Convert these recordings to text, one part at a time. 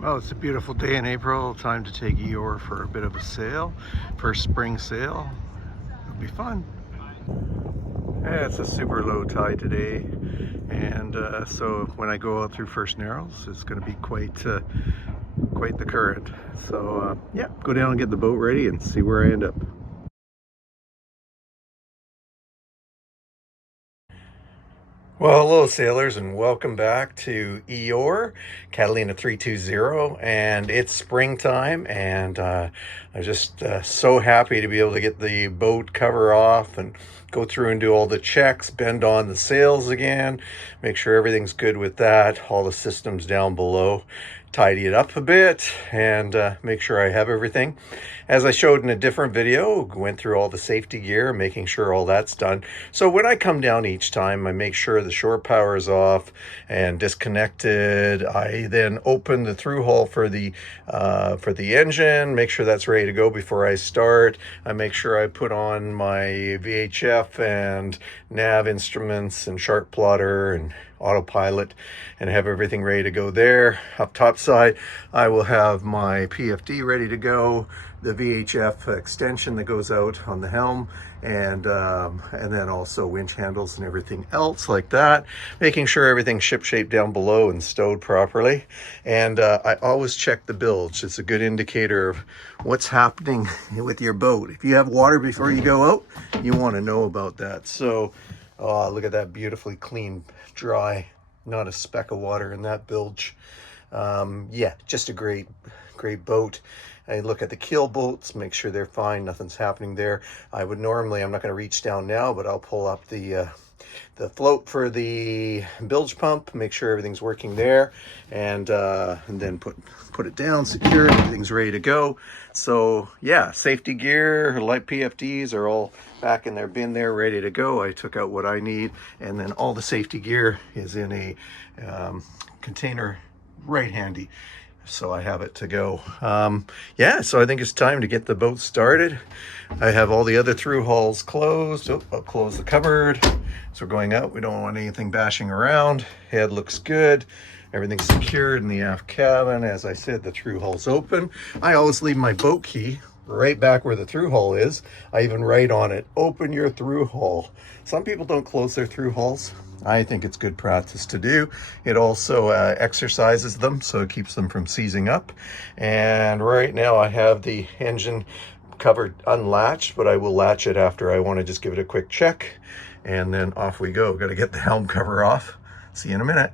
Well, it's a beautiful day in April. Time to take Eeyore for a bit of a sail. First spring sail. It'll be fun. Yeah, it's a super low tide today, and so when I go out through First Narrows, it's going to be quite the current. So yeah, go down and get the boat ready and see where I end up. Well, hello sailors, and welcome back to Eeyore, Catalina 320, and it's springtime, and I'm just so happy to be able to get the boat cover off and go through and do all the checks, bend on the sails again, make sure everything's good with that, all the systems down below, tidy it up a bit, and make sure I have everything. As I showed in a different video, went through all the safety gear, making sure all that's done. So when I come down each time, I make sure the shore power is off and disconnected. I then open the through hull for the engine, make sure that's ready to go before I start. I make sure I put on my VHF and nav instruments and chart plotter and autopilot and have everything ready to go there. Up top side, I will have my PFD ready to go, the VHF extension that goes out on the helm, and then also winch handles and everything else like that, making sure everything's ship-shape down below and stowed properly. And I always check the bilge. It's a good indicator of what's happening with your boat. If you have water before you go out, you want to know about that. So look at that, beautifully clean, dry, not a speck of water in that bilge. Yeah, just a great boat. I look at the keel bolts, make sure they're fine, nothing's happening there. I'm not going to reach down now, but I'll pull up the float for the bilge pump, make sure everything's working there, and then put it down, secure it, everything's ready to go. So yeah, safety gear, light PFDs are all back in their bin there, ready to go. I took out what I need, and then all the safety gear is in a container right handy, so I have it to go. Yeah, so I think it's time to get the boat started. I have all the other through hulls closed. I'll close the cupboard. So we're going out. We don't want anything bashing around. Head looks good. Everything's secured in the aft cabin. As I said, the through hull's open. I always leave my boat key right back where the through hull is. I even write on it, open your through hull. Some people don't close their through hulls. I think it's good practice to do. It also exercises them, so it keeps them from seizing up. And right now I have the engine covered unlatched, but I will latch it after. I want to just give it a quick check, and then off we go. Got to get the helm cover off. See you in a minute.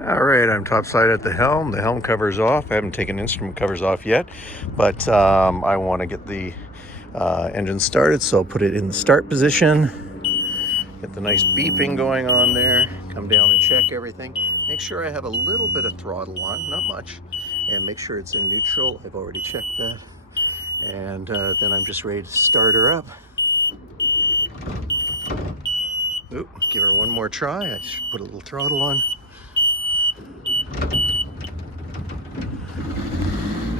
All right, I'm topside at the helm. The helm cover's off. I haven't taken instrument covers off yet, but I want to get the engine started, so I'll put it in the start position. Get the nice beeping going on there. Come down and check everything. Make sure I have a little bit of throttle on, not much, and make sure it's in neutral. I've already checked that. And then I'm just ready to start her up. Oop, give her one more try. I should put a little throttle on.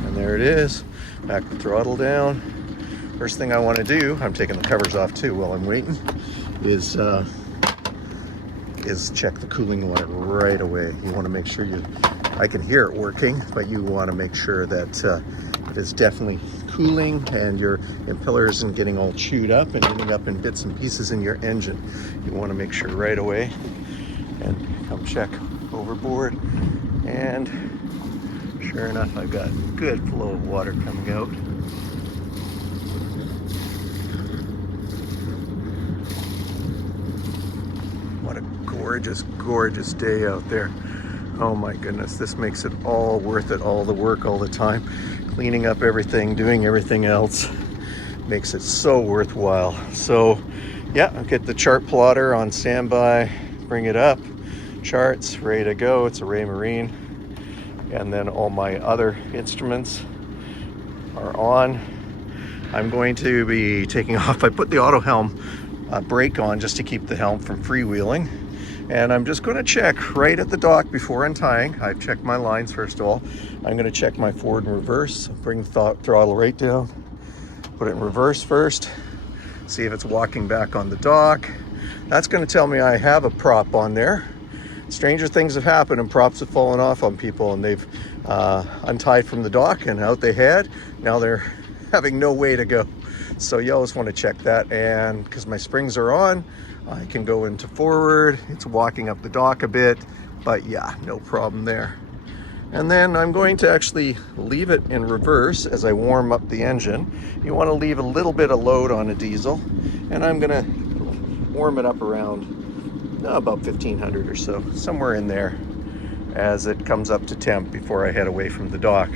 And there it is. Back the throttle down. First thing I want to do, I'm taking the covers off too while I'm waiting, is check the cooling water right away. You want to make sure I can hear it working, but you want to make sure that it is definitely cooling and your impeller isn't getting all chewed up and ending up in bits and pieces in your engine. You want to make sure right away, and come check overboard, and sure enough, I've got good flow of water coming out. What a gorgeous day out there. Oh my goodness, this makes it all worth it. All the work, all the time, cleaning up everything, doing everything else, makes it so worthwhile. So yeah, I'll get the chart plotter on standby, bring it up, charts ready to go. It's a Ray Marine, and then all my other instruments are on. I'm going to be taking off. I put the auto helm brake on just to keep the helm from freewheeling, and I'm just going to check right at the dock before untying. I've checked my lines first of all. I'm going to check my forward and reverse, bring the throttle right down, put it in reverse first, see if it's walking back on the dock. That's going to tell me I have a prop on there. stranger things have happened and props have fallen off on people, and they've untied from the dock and out they head. Now they're having no way to go. So you always want to check that, and because my springs are on, I can go into forward. It's walking up the dock a bit, but yeah, no problem there. And then I'm going to actually leave it in reverse as I warm up the engine. You want to leave a little bit of load on a diesel, and I'm going to warm it up around about 1500 or so, somewhere in there, as it comes up to temp before I head away from the dock.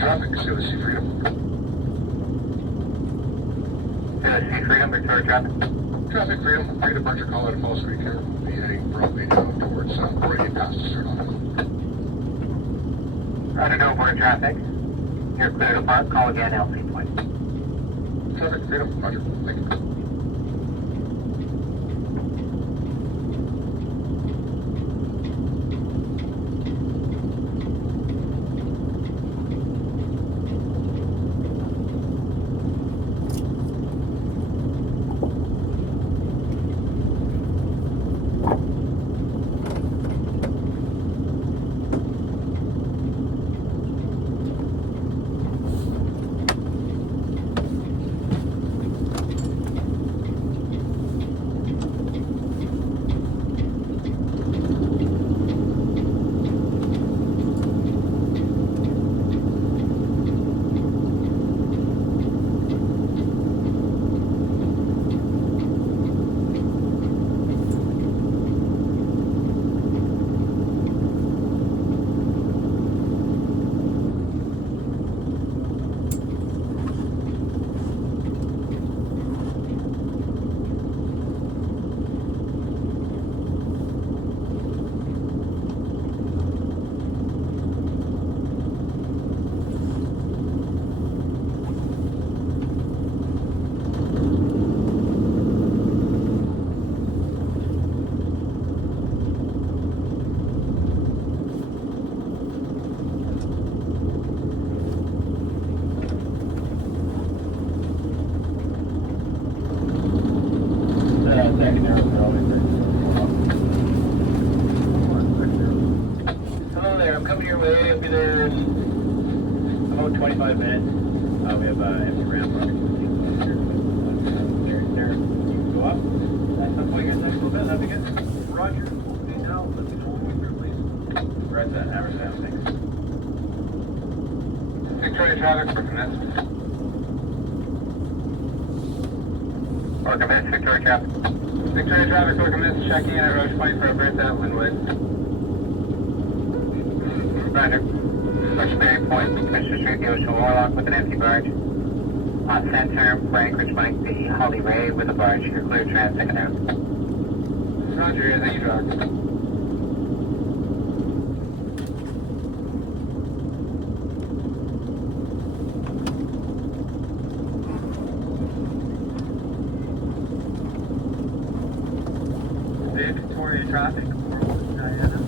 traffic, Sailor Sea Freedom. Sailor Sea Freedom, Victoria traffic. Traffic Freedom, high departure call out of Falls Creek here. Be heading broadly down towards Oregon past Stern Hill. Roger, no board traffic. You're clear to park. Call again, LC point. Traffic Freedom, roger. Thank you. Hello there, I'm coming your way. I'll be there in about 25 minutes. We have empty ramp running. There. You can go up. At some point, next little bit, that'd be good. Roger. Okay, now, let me know when you're please. We're at that Amazon thing. Victoria traffic for commence. Or commence, Victoria traffic. Victoria traffic for commence, checking in at Roche Point for a berth at Linwood. Roger. Roxbury Point, Commissioner Street, the Ocean Warlock with an empty barge. On center, for Anchorage Point, the Holly Ray with a barge. You're clear trans, second out. Roger, thank you, Doc. Victoria traffic, Diana.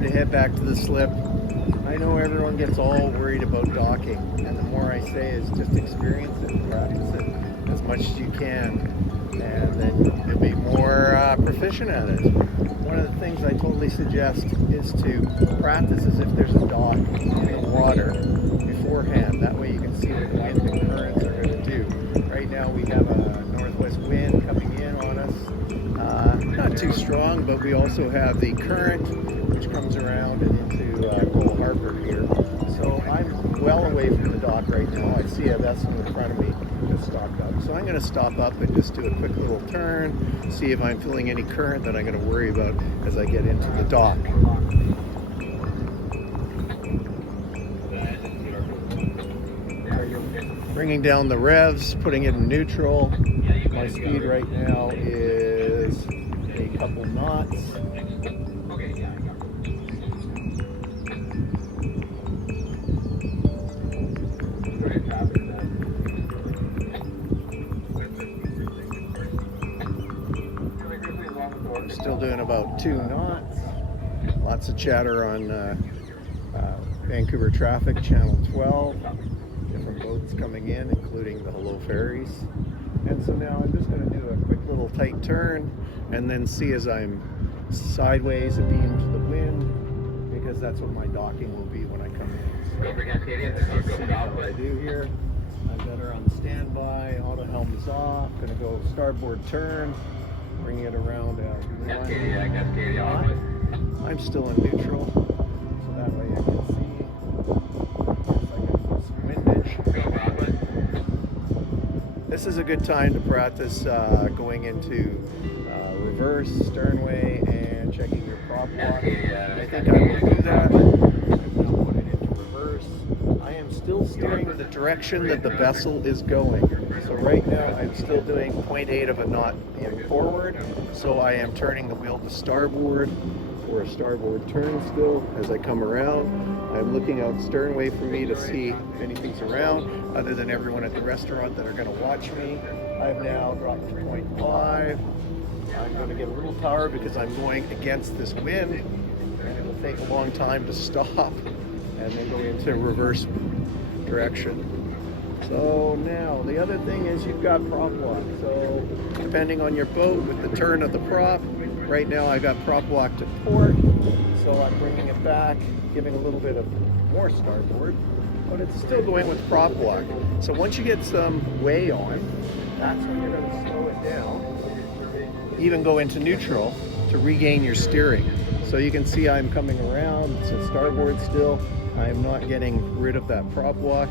time to head back to the slip. I know everyone gets all worried about docking, and the more I say is just experience it, practice it as much as you can, and then you'll be more proficient at it. One of the things I totally suggest is to practice as if there's a dock in the water beforehand. That way you can see what the wind and currents are going to do. Right now we have a northwest wind coming in on us. Not too strong, but we also have the current which comes around and into Cole Harbor here. So I'm well away from the dock right now. I see a vessel in front of me that's stopped up. So I'm going to stop up and just do a quick little turn, see if I'm feeling any current that I'm going to worry about as I get into the dock. Bringing down the revs, putting it in neutral. My speed right now is a couple knots. I'm still doing about 2 knots. Lots of chatter on Vancouver traffic, channel 12. Different boats coming in, including the Hello Ferries. And so now I'm just going to do a quick little tight turn and then see as I'm sideways a beam to the wind, because that's what my docking will be when I come in. So see what I do here. I've got her on standby, auto helm is off, going to go starboard turn, bring it around at 1. I'm still in neutral, so that way I can see. This is a good time to practice going into reverse, sternway, and checking your prop lock. I think I will do that. I've now put it into reverse. I am still steering in the direction that the vessel is going. So right now I'm still doing 0.8 of a knot in forward. So I am turning the wheel to starboard for a starboard turn still as I come around. I'm looking out sternway for me to see if anything's around, other than everyone at the restaurant that are going to watch me. I've now dropped to 0.5. I'm going to get a little power because I'm going against this wind, and it'll take a long time to stop and then go into reverse direction. So now the other thing is you've got prop lock. So depending on your boat with the turn of the prop, right now I got prop lock to port, so I'm bringing it back, giving a little bit of more starboard, but it's still going with prop lock. So once you get some way on, that's when you're going to slow it down, even go into neutral to regain your steering. So you can see I'm coming around, so starboard still. I am not getting rid of that prop lock.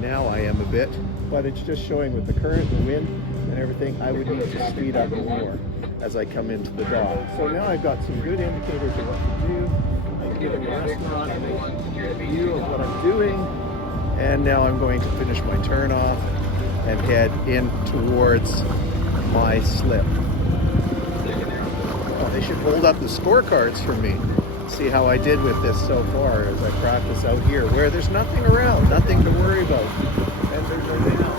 Now I am a bit, but it's just showing with the current, the wind, and everything, I would need to speed up more as I come into the dock. So now I've got some good indicators of what to do. I'm giving the restaurant a nice view of what I'm doing, and now I'm going to finish my turn off and head in towards my slip. Oh, they should hold up the scorecards for me. See how I did with this so far as I practice out here where there's nothing around, nothing to worry about. Fenders are down.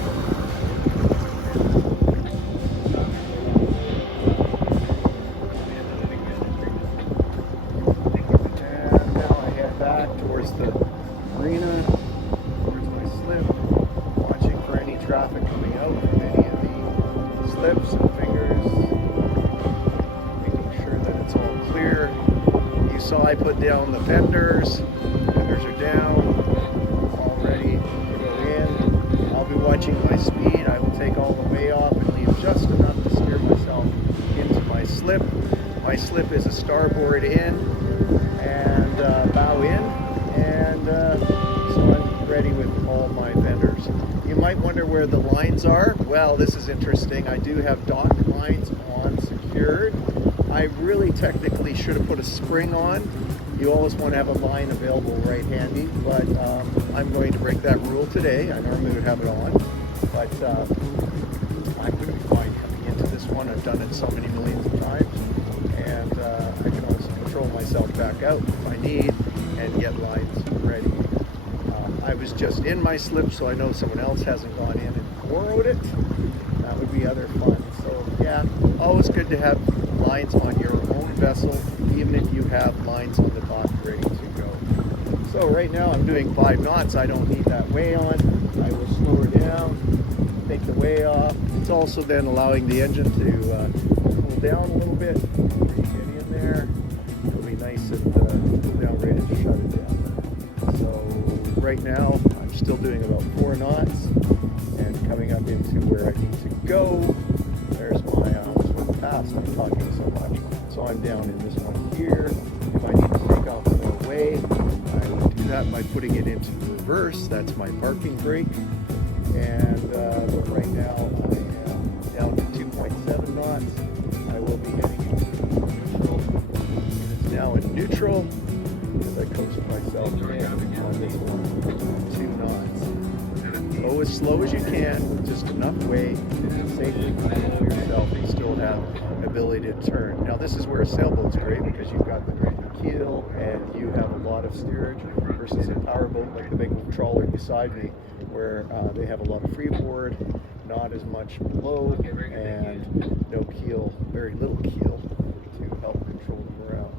And now I head back towards the marina, towards my slip, watching for any traffic coming out from any of the slips and fingers, making sure that it's all clear. So I put down the fenders are down, all ready to go in. I'll be watching my speed. I will take all the way off and leave just enough to steer myself into my slip. My slip is a starboard in and bow in, and so I'm ready with all my fenders. You might wonder where the lines are. Well, this is interesting. I do have dock lines on secured. I really technically should have put a spring on. You always want to have a line available right handy, but I'm going to break that rule today. I normally would have it on, but I'm going to be fine coming into this one. I've done it so many millions of times, and I can always control myself back out if I need and get lines ready. I was just in my slip, so I know someone else hasn't gone in and borrowed it. That would be other fun. So yeah, always good to have lines on your own vessel, even if you have lines on the dock ready to go. So right now I'm doing 5 knots. I don't need that way on. I will slow her down, take the way off. It's also then allowing the engine to cool down a little bit before you get in there. It'll be nice and cool down, ready to shut it down. So right now I'm still doing about 4 knots and coming up into where I need to go. There's my, almost went past, I'm talking so much. So I'm down in this one here. If I need to take off more way, I would do that by putting it into reverse. That's my parking brake. And but right now I am down to 2.7 knots. I will be heading into neutral. It's now in neutral as I coast myself in on this one. 2 knots. Go as slow as you can with just enough weight to safely control yourself and still have ability to turn. Now this is where a sailboat's great because you've got the keel and you have a lot of steerage versus a powerboat like the big trawler beside me where they have a lot of freeboard, not as much below, and no keel, very little keel to help control them around.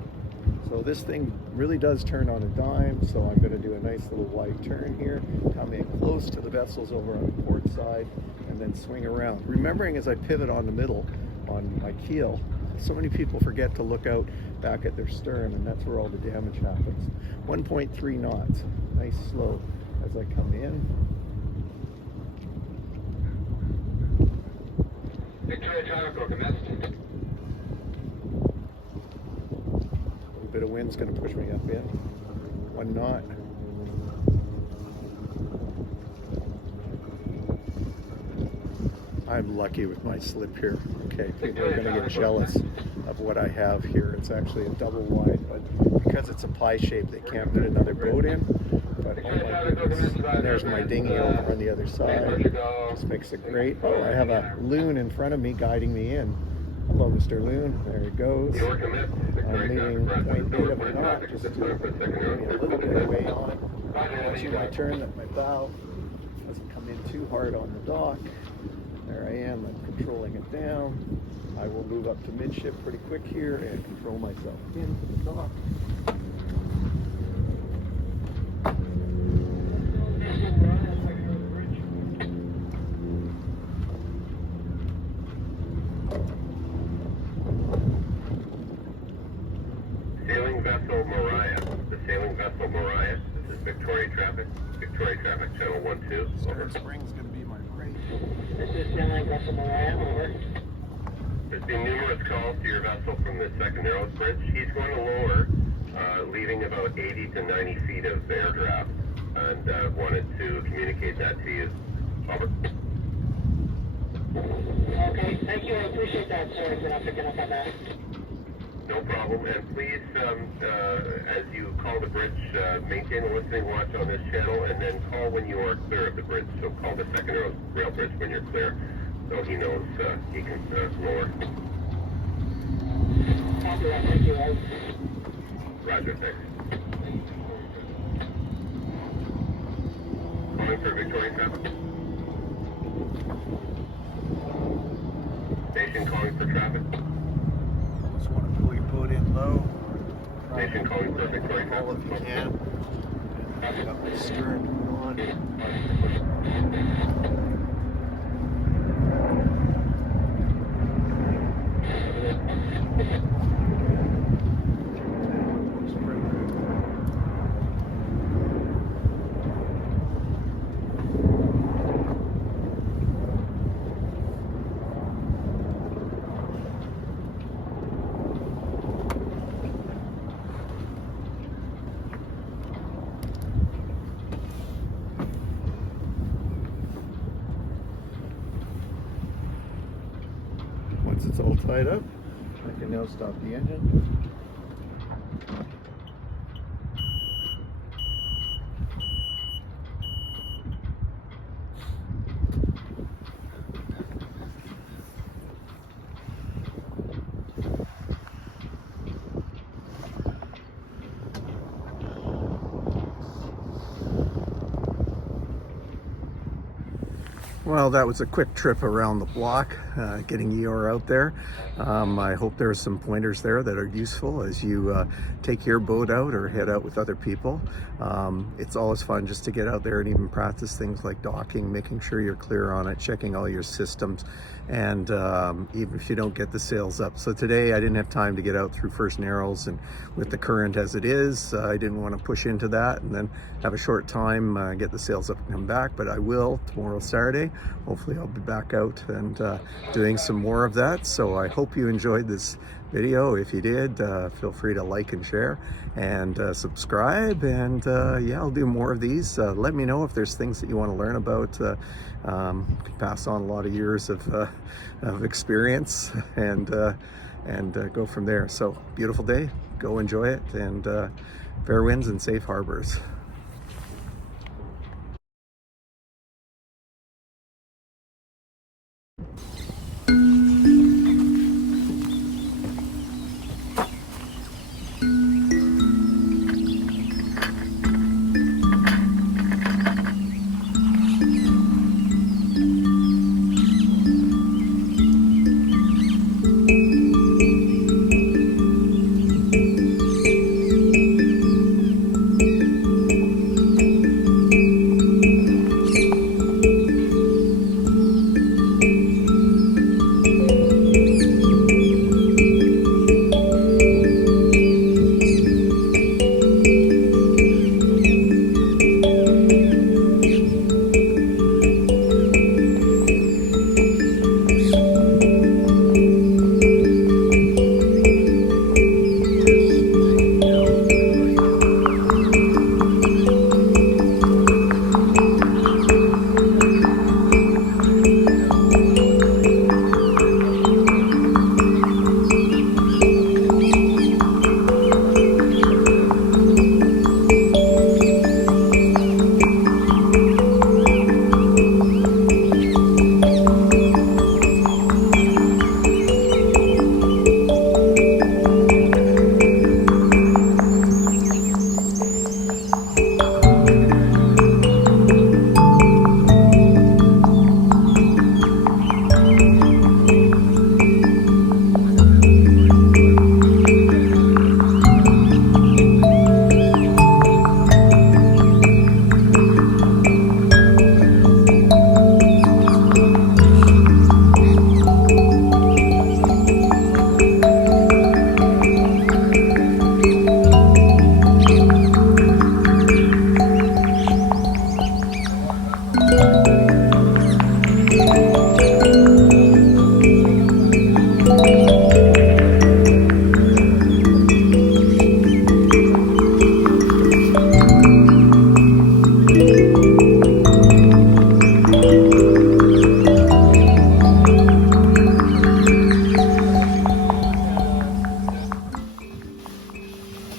So this thing really does turn on a dime, so I'm going to do a nice little wide turn here, come in close to the vessels over on the port side, and then swing around. Remembering as I pivot on the middle on my keel, so many people forget to look out back at their stern, and that's where all the damage happens. 1.3 knots, nice slow as I come in. Victoria Triangle commenced. A little bit of wind's going to push me up in. 1 knot. I'm lucky with my slip here. Okay, people are going to get jealous of what I have here. It's actually a double wide, but because it's a pie shape, they can't put another boat in. But oh my goodness, and there's my dinghy over on the other side. This makes it great. Oh, I have a loon in front of me guiding me in. Hello, Mr. Loon. There he goes. I'm leaving 0.8 of a knot just to give me a little bit of weight on. Watching my turn that my bow doesn't come in too hard on the dock. There I am. I'm controlling it down. I will move up to midship pretty quick here and control myself into the dock. Sailing vessel Mariah. The sailing vessel Mariah. This is Victoria traffic. Victoria traffic channel 12. Over. Spring's going to be my brake. This is sailing vessel Mariah. Over. There's been numerous calls to your vessel from the second Narrows Bridge. He's going to lower, leaving about 80 to 90 feet of air draft, and wanted to communicate that to you. Over. Okay, thank you. I appreciate that, sir. We're not picking up on that. No problem. And please, as you call the bridge, maintain a listening watch on this channel, and then call when you are clear of the bridge. So call the second rail bridge when you're clear, so he knows he can lower. Copy that. Thank you, Ed. Roger, thanks. Calling for Victoria traffic. Station calling for traffic. Just want to pull your boat in low. Station calling for Victoria All traffic. if you can. I've got my stern on. Once it's all tied up, I can now stop the engine. Well, that was a quick trip around the block, getting Eeyore out there. I hope there's some pointers there that are useful as you take your boat out or head out with other people. It's always fun just to get out there and even practice things like docking, making sure you're clear on it, checking all your systems, and even if you don't get the sails up. So today I didn't have time to get out through First Narrows, and with the current as it is, I didn't want to push into that and then have a short time get the sails up and come back, but I will tomorrow, Saturday. Hopefully I'll be back out and doing some more of that. So I hope you enjoyed this video. If you did, feel free to like and share and subscribe, and yeah, I'll do more of these. Let me know if there's things that you want to learn about. Can pass on a lot of years of experience and go from there. So beautiful day, go enjoy it, and fair winds and safe harbors.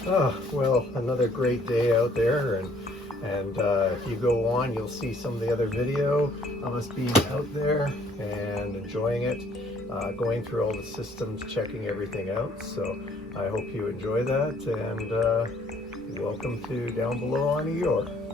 Oh, well, another great day out there, and if you go on, you'll see some of the other video of us being out there and enjoying it, going through all the systems, checking everything out. So I hope you enjoy that, and welcome to Down Below on Eeyore.